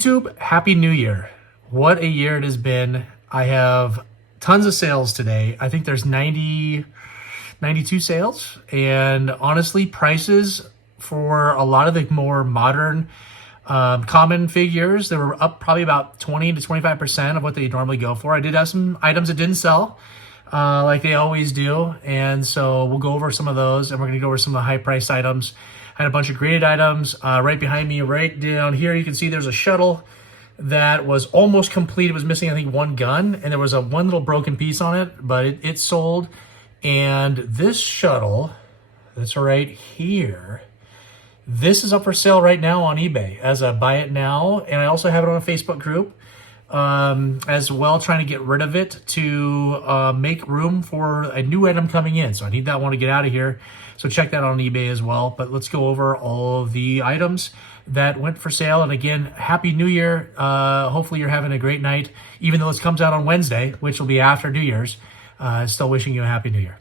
YouTube, Happy New Year. What a year it has been. I have tons of sales today. I think there's 92 sales. And honestly, prices for a lot of the more modern common figures, they were up probably about 20 to 25% of what they normally go for. I did have some items that didn't sell, like they always do. And so we'll go over some of those, and we're going to go over some of the high priced items. I had a bunch of graded items right behind me. Right down here, you can see there's a shuttle that was almost complete. It was missing, I think, one gun, and there was one little broken piece on it, but it sold. And this shuttle, that's right here, this is up for sale right now on eBay as a buy it now. And I also have it on a Facebook group as well, trying to get rid of it to make room for a new item coming in. So I need that one to get out of here. So check that out on eBay as well. But let's go over all of the items that went for sale. And again, Happy New Year. Hopefully you're having a great night, even though this comes out on Wednesday, which will be after New Year's. Still wishing you a Happy New Year.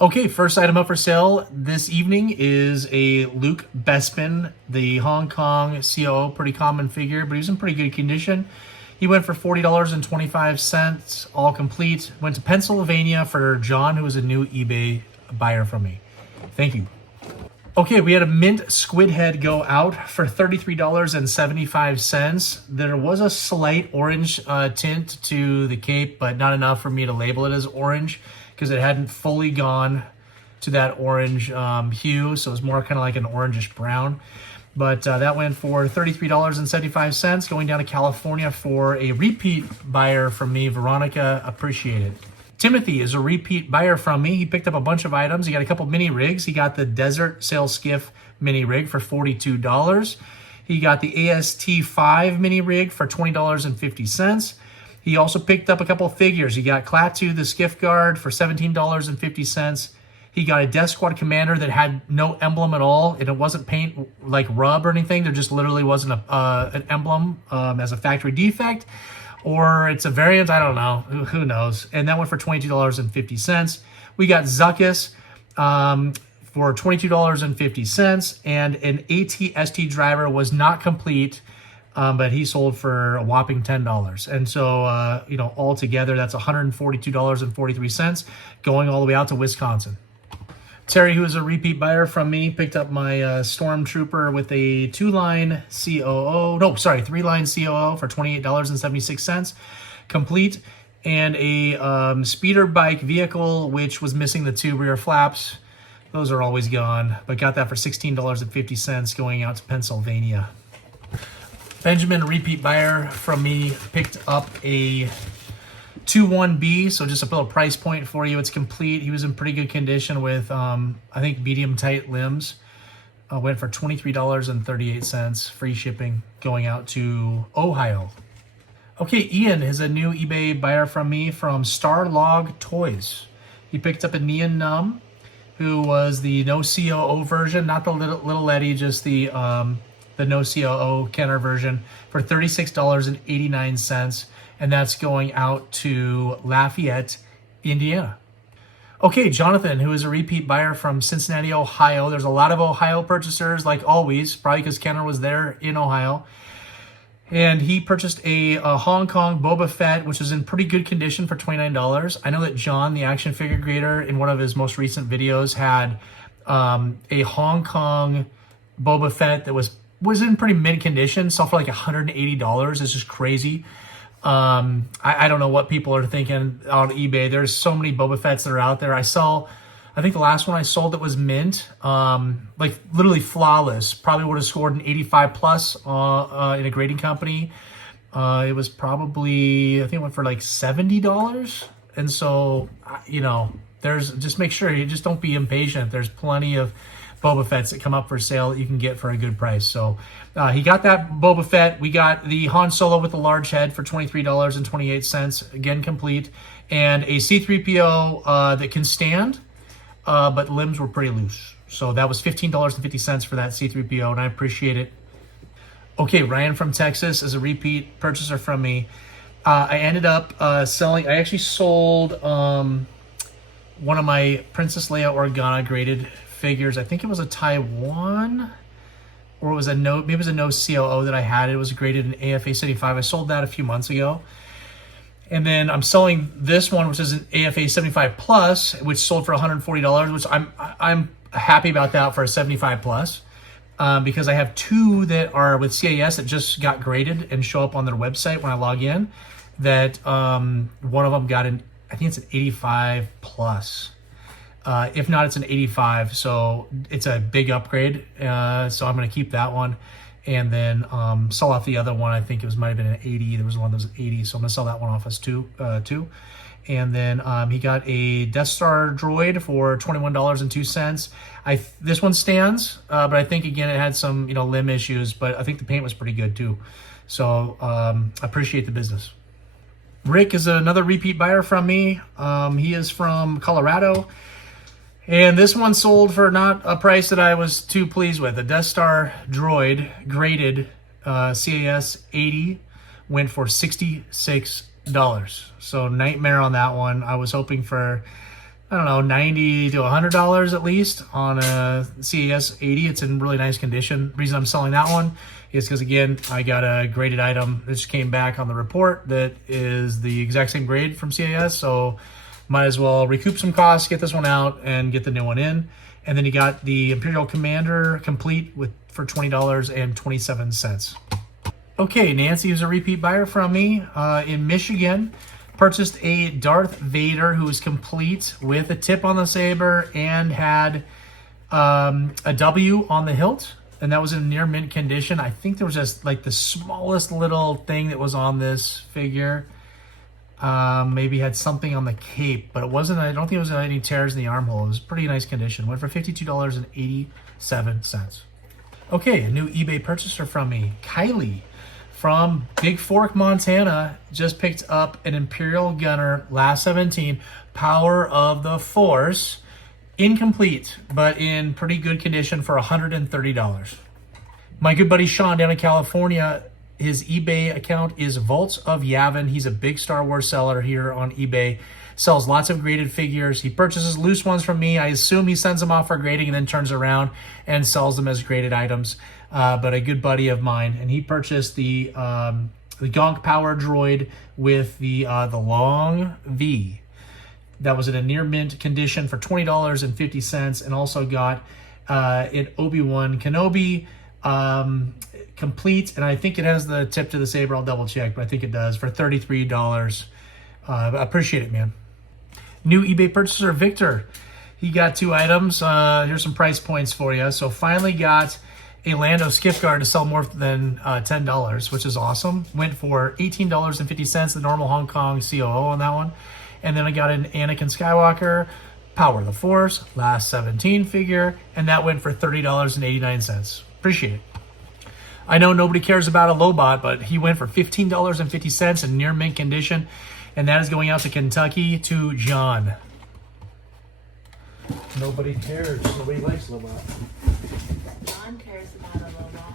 Okay, first item up for sale this evening is a Luke Bespin, the Hong Kong COO, pretty common figure, but he's in pretty good condition. He went for $40.25, all complete. Went to Pennsylvania for John, who was a new eBay buyer from me. Thank you. Okay, we had a mint squid head go out for $33.75. There was a slight orange tint to the cape, but not enough for me to label it as orange because it hadn't fully gone to that orange hue. So it was more kind of like an orangish brown. But that went for $33.75, going down to California for a repeat buyer from me, Veronica. Appreciate it. Timothy is a repeat buyer from me. He picked up a bunch of items. He got a couple mini rigs. He got the Desert Sail Skiff mini rig for $42. He got the AST5 mini rig for $20.50. He also picked up a couple figures. He got Klaatu, the skiff guard, for $17.50. He got a Death Squad commander that had no emblem at all, and it wasn't paint like rub or anything. There just literally wasn't an emblem as a factory defect. Or it's a variant, I don't know, who knows. And that went for $22.50. We got Zuckus for $22.50, and an ATST driver was not complete, but he sold for a whopping $10. And so, all together, that's $142.43, going all the way out to Wisconsin. Terry, who is a repeat buyer from me, picked up my Stormtrooper with a three-line COO for $28.76, complete, and a speeder bike vehicle, which was missing the two rear flaps. Those are always gone, but got that for $16.50, going out to Pennsylvania. Benjamin, a repeat buyer from me, picked up a 2-1B, so just a little price point for you. It's complete. He was in pretty good condition with, I think, medium tight limbs. Went for $23.38, free shipping, going out to Ohio. Okay, Ian is a new eBay buyer from me from Starlog Toys. He picked up a Neon Numb, who was the no COO version, not the little Letty, just the no COO Kenner version, for $36.89. And that's going out to Lafayette, Indiana. Okay, Jonathan, who is a repeat buyer from Cincinnati, Ohio. There's a lot of Ohio purchasers, like always, probably because Kenner was there in Ohio. And he purchased a Hong Kong Boba Fett, which is in pretty good condition for $29. I know that John, the action figure grader, in one of his most recent videos, had a Hong Kong Boba Fett that was in pretty mint condition, sold for like $180. It's just crazy. I don't know what people are thinking on eBay. There's so many Boba Fetts that are out there. I think the last one I sold that was mint, like literally flawless, probably would have scored an 85 plus in a grading company. It was probably, I think it went for like $70. And so, just make sure you just don't be impatient. There's plenty of Boba Fetts that come up for sale that you can get for a good price. So he got that Boba Fett. We got the Han Solo with the large head for $23.28, again complete, and a C-3PO that can stand, but limbs were pretty loose. So that was $15.50 for that C-3PO, and I appreciate it. Okay, Ryan from Texas is a repeat purchaser from me. I ended up selling, I actually sold one of my Princess Leia Organa graded figures. I think it was a Taiwan or it was a no, maybe it was a no COO that I had. It was graded in AFA 75. I sold that a few months ago. And then I'm selling this one, which is an AFA 75 plus, which sold for $140, which I'm happy about that for a 75 plus, because I have two that are with CAS that just got graded and show up on their website when I log in. That one of them got an, I think it's an 85 plus. If not, it's an 85. So it's a big upgrade. So I'm going to keep that one. And then sell off the other one. I think might have been an 80. There was one that was 80, so I'm gonna sell that one off as two. And then he got a Death Star droid for $21.02. This one stands, but I think again it had some limb issues, but I think the paint was pretty good too. So I appreciate the business. Rick is another repeat buyer from me. He is from Colorado. And this one sold for not a price that I was too pleased with. The Death Star droid graded CAS 80 went for $66. So nightmare on that one. I was hoping for, I don't know, $90 to $100 at least on a CAS 80. It's in really nice condition. The reason I'm selling that one is because, again, I got a graded item that just came back on the report that is the exact same grade from CAS. So might as well recoup some costs, get this one out, and get the new one in. And then you got the Imperial Commander complete for $20.27. Okay, Nancy, who's a repeat buyer from me in Michigan, purchased a Darth Vader who was complete with a tip on the saber and had a W on the hilt. And that was in near mint condition. I think there was just like the smallest little thing that was on this figure. Maybe had something on the cape, but it wasn't, I don't think it was any tears in the armhole. It was pretty nice condition. Went for $52.87. Okay, a new eBay purchaser from me, Kylie from Big Fork, Montana, just picked up an Imperial Gunner Last 17 Power of the Force, incomplete, but in pretty good condition for $130. My good buddy Sean down in California, his eBay account is Vaults of Yavin. He's a big Star Wars seller here on eBay. Sells lots of graded figures. He purchases loose ones from me. I assume he sends them off for grading and then turns around and sells them as graded items. But a good buddy of mine, and he purchased the Gonk Power Droid with the long V. That was in a near mint condition for $20.50, and also got an Obi-Wan Kenobi complete, and I think it has the tip to the saber. I'll double check, but I think it does, for $33. Appreciate it, man. New eBay purchaser Victor, he got two items. Here's some price points for you. So finally got a Lando skiff guard to sell more than $10, which is awesome. Went for $18.50, the normal Hong Kong COO on that one. And then I got an Anakin Skywalker Power of the Force Last 17 figure, and that went for $30.89. Appreciate it. I know nobody cares about a Lobot, but he went for $15.50 in near mint condition, and that is going out to Kentucky to John. Nobody cares. Nobody likes Lobot. John cares about a Lobot.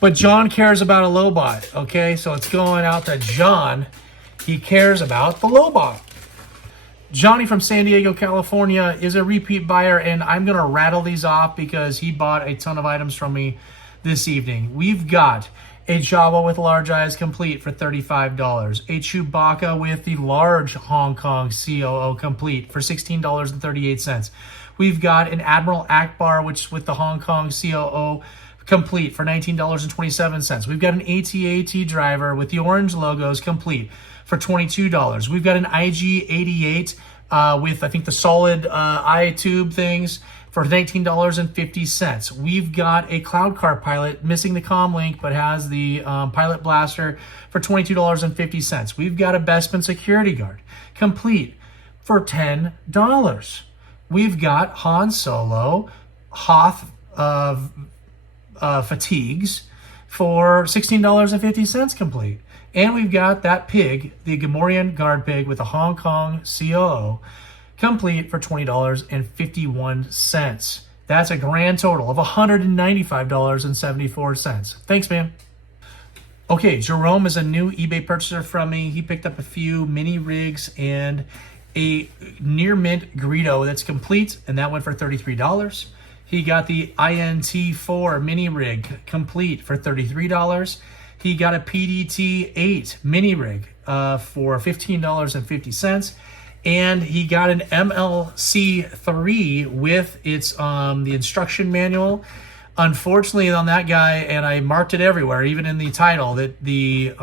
But John cares about a Lobot, okay? So it's going out to John. He cares about the Lobot. Johnny from San Diego, California is a repeat buyer, and I'm going to rattle these off because he bought a ton of items from me this evening. We've got a Jawa with large eyes complete for $35. A Chewbacca with the large Hong Kong COO complete for $16.38. We've got an Admiral Akbar, which with the Hong Kong COO complete for $19.27. We've got an AT-AT driver with the orange logos complete for $22. We've got an IG-88 with, I think, the solid eye tube things for $19.50. We've got a Cloud Car pilot missing the comm link but has the pilot blaster for $22.50. We've got a Bespin security guard complete for $10. We've got Han Solo Hoth fatigues for $16.50 complete. And we've got that pig, the Gamorrean guard pig with the Hong Kong COO, complete for $20.51. That's a grand total of $195.74. Thanks, man. Okay, Jerome is a new eBay purchaser from me. He picked up a few mini rigs and a near mint Greedo that's complete, and that went for $33. He got the INT4 mini rig complete for $33. He got a PDT-8 mini rig for $15.50. And he got an MLC3 with its the instruction manual. Unfortunately on that guy, and I marked it everywhere, even in the title, that the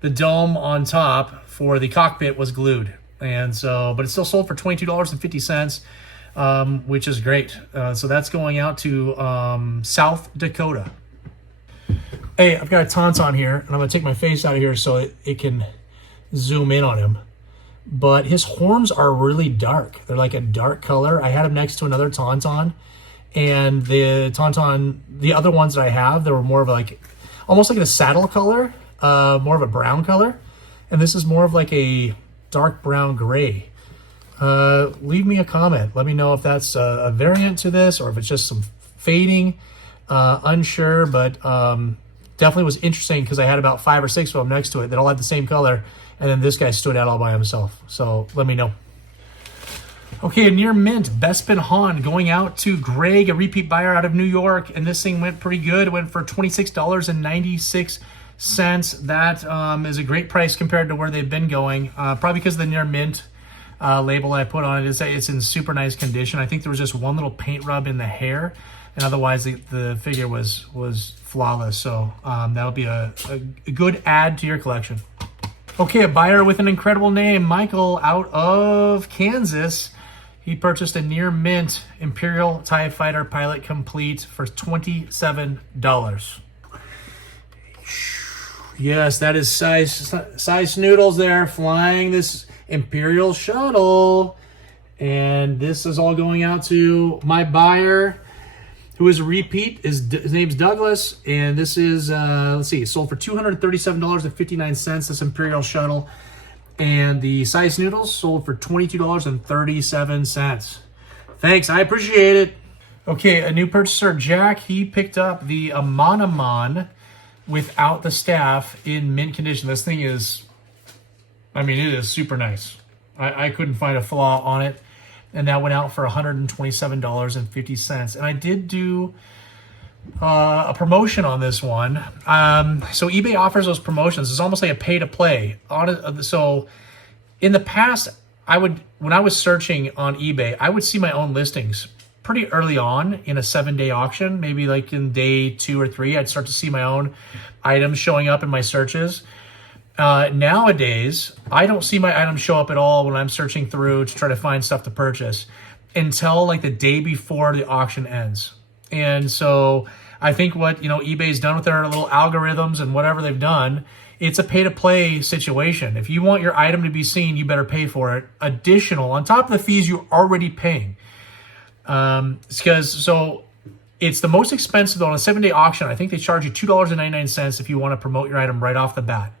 dome on top for the cockpit was glued. And so, but it still sold for $22.50, which is great. So that's going out to South Dakota. Hey, I've got a Tauntaun here, and I'm gonna take my face out of here so it can zoom in on him. But his horns are really dark. They're like a dark color. I had him next to another Tauntaun, and the Tauntaun, the other ones that I have, they were more of like, almost like a saddle color, more of a brown color. And this is more of like a dark brown gray. Leave me a comment. Let me know if that's a variant to this or if it's just some fading. Unsure, but definitely was interesting because I had about 5 or 6 of them next to it that all had the same color. And then this guy stood out all by himself. So let me know. Okay, a near mint Bespin Han going out to Greg, a repeat buyer out of New York. And this thing went pretty good. It went for $26.96. That is a great price compared to where they've been going. Probably because of the near mint label I put on it. It's in super nice condition. I think there was just one little paint rub in the hair. And otherwise the figure was flawless. So that'll be a good add to your collection. Okay, a buyer with an incredible name, Michael out of Kansas. He purchased a near mint Imperial TIE Fighter Pilot Complete for $27. Yes, that is size noodles there flying this Imperial shuttle. And this is all going out to my buyer, who is a repeat. His name's Douglas, and this is, let's see, sold for $237.59, this Imperial shuttle. And the size noodles sold for $22.37. Thanks, I appreciate it. Okay, a new purchaser, Jack, he picked up the Amanaman without the staff in mint condition. This thing is, I mean, it is super nice. I couldn't find a flaw on it. And that went out for $127.50. And I did do a promotion on this one. So eBay offers those promotions. It's almost like a pay-to-play. So in the past, when I was searching on eBay, I would see my own listings pretty early on in a 7-day auction. Maybe like in day 2 or 3, I'd start to see my own items showing up in my searches. Nowadays, I don't see my items show up at all when I'm searching through to try to find stuff to purchase until like the day before the auction ends. And so I think what eBay's done with their little algorithms and whatever they've done, it's a pay-to-play situation. If you want your item to be seen, you better pay for it. Additional on top of the fees you're already paying. It's the most expensive though on a 7-day auction. I think they charge you $2.99 if you want to promote your item right off the bat.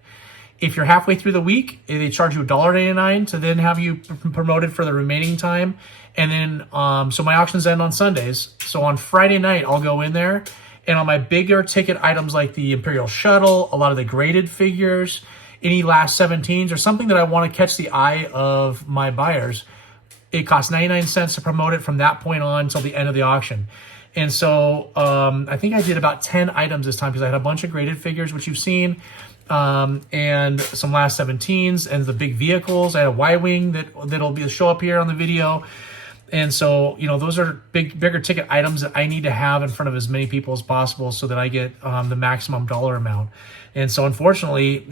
If you're halfway through the week, they charge you $1.89 to then have you promoted for the remaining time. And then, so my auctions end on Sundays. So on Friday night, I'll go in there, and on my bigger ticket items like the Imperial Shuttle, a lot of the graded figures, any last 17s, or something that I want to catch the eye of my buyers, it costs 99 cents to promote it from that point on until the end of the auction. And so I think I did about 10 items this time because I had a bunch of graded figures, which you've seen. And some last 17s and the big vehicles. I had a Y-Wing that'll show up here on the video. And so, those are bigger ticket items that I need to have in front of as many people as possible so that I get the maximum dollar amount. And so unfortunately,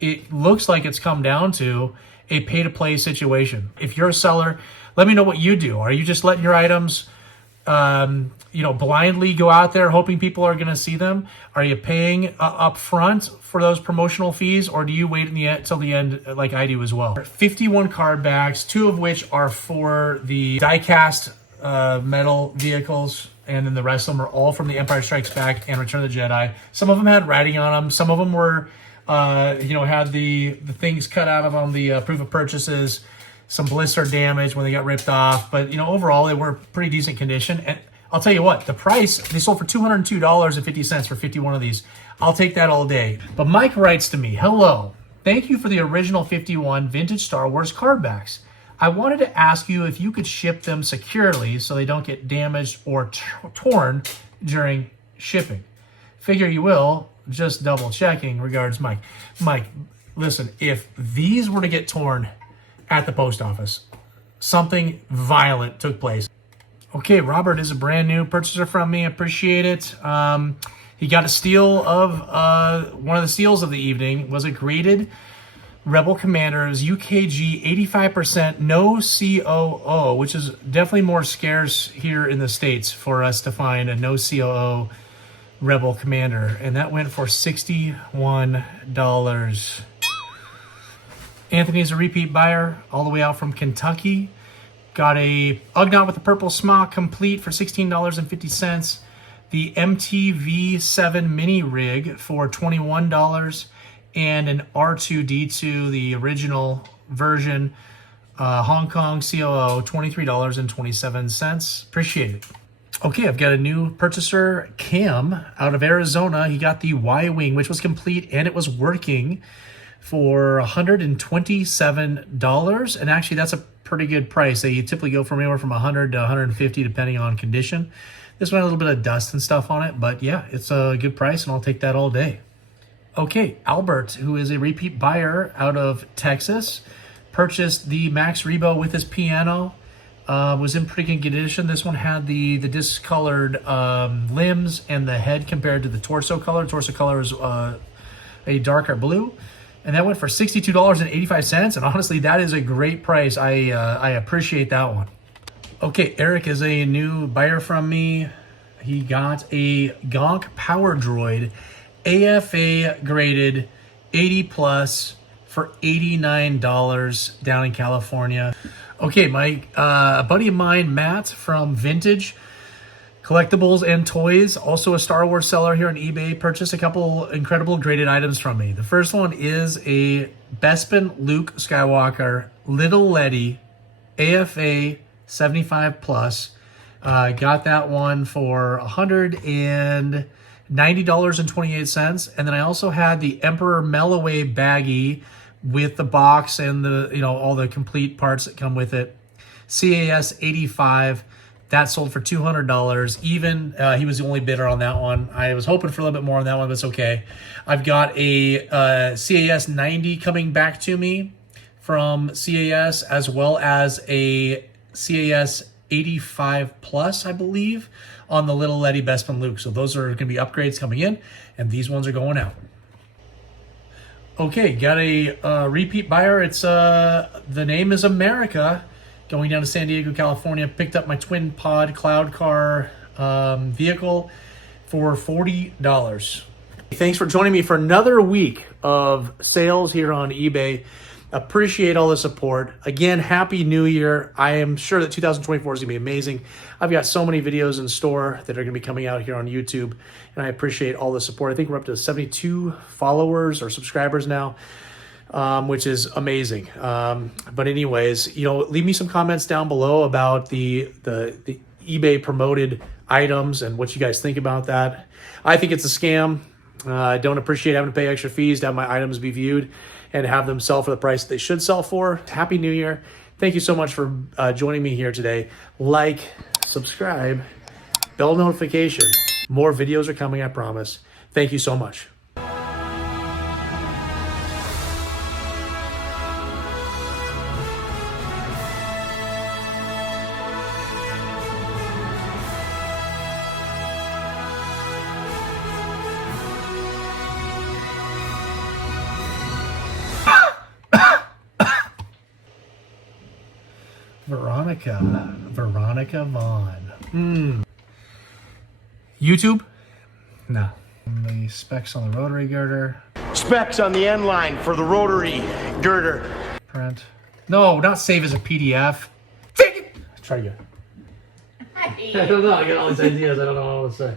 it looks like it's come down to a pay-to-play situation. If you're a seller, let me know what you do. Are you just letting your items blindly go out there hoping people are going to see them? Are you paying up front for those promotional fees, or do you wait till the end like I do as well? 51 card backs, 2 of which are for the die-cast metal vehicles, and then the rest of them are all from The Empire Strikes Back and Return of the Jedi. Some of them had writing on them. Some of them were, had the things cut out of them, the proof of purchases, some blister damage when they got ripped off. But, overall, they were pretty decent condition. And I'll tell you what, the price, they sold for $202.50 for 51 of these. I'll take that all day. But Mike writes to me, hello, thank you for the original 51 vintage Star Wars card backs. I wanted to ask you if you could ship them securely so they don't get damaged or torn during shipping. Figure you will, just double checking. Regards, Mike. Mike, listen, if these were to get torn at the post office, something violent took place. Okay, Robert is a brand new purchaser from me. Appreciate it. He got a steal of one of the steals of the evening. Was a graded Rebel Commander's UKG 85% no COO, which is definitely more scarce here in the States for us to find a no COO Rebel Commander. And that went for $61. Anthony's a repeat buyer all the way out from Kentucky. Got a Ugnaught with a purple smock complete for $16.50. The MTV7 mini rig for $21. And an R2D2, the original version, Hong Kong COO, $23.27. Appreciate it. Okay, I've got a new purchaser, Cam, out of Arizona. He got the Y-Wing, which was complete and it was working for $127. And actually, that's a pretty good price. They typically go from anywhere from $100 to $150, depending on condition. This one had a little bit of dust and stuff on it, but yeah, it's a good price, and I'll take that all day. Okay, Albert, who is a repeat buyer out of Texas, purchased the Max Rebo with his piano. Was in pretty good condition. This one had the discolored limbs and the head compared to the torso color. Torso color is a darker blue. And that went for $62.85. And honestly, that is a great price. I appreciate that one. Okay, Eric is a new buyer from me. He got a Gonk Power Droid AFA graded 80 plus for $89 down in California. Okay, a buddy of mine, Matt from Vintage Collectibles and Toys, also a Star Wars seller here on eBay, purchased a couple incredible graded items from me. The first one is a Bespin Luke Skywalker Little Letty AFA 75 plus. Got that one for $190.28. And then I also had the Emperor Melloway baggie with the box and the, all the complete parts that come with it. CAS 85. That sold for $200. Even he was the only bidder on that one. I was hoping for a little bit more on that one, but it's okay. I've got a CAS 90 coming back to me from CAS, as well as a CAS 85 plus, I believe, on the Little Letty Bespin Luke. So those are going to be upgrades coming in, and these ones are going out. Okay, got a repeat buyer. It's the name is America. Going down to San Diego, California. Picked up my twin pod cloud car vehicle for $40. Thanks for joining me for another week of sales here on eBay. Appreciate all the support. Again, Happy New Year. I am sure that 2024 is going to be amazing. I've got so many videos in store that are going to be coming out here on YouTube, and I appreciate all the support. I think we're up to 72 followers or subscribers now, which is amazing. But anyways, leave me some comments down below about the eBay promoted items and what you guys think about that. I think it's a scam. I don't appreciate having to pay extra fees to have my items be viewed and have them sell for the price they should sell for. Happy New Year. Thank you so much for joining me here today. Like, subscribe, bell notification. More videos are coming, I promise. Thank you so much. Veronica Vaughn. YouTube? No. The specs on the rotary girder. Specs on the end line for the rotary girder. Print. No, not save as a PDF. Take it! Try again. I don't know. I got all these ideas. I don't know what to say.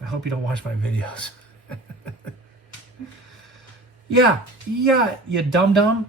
I hope you don't watch my videos. Yeah, you dum-dum.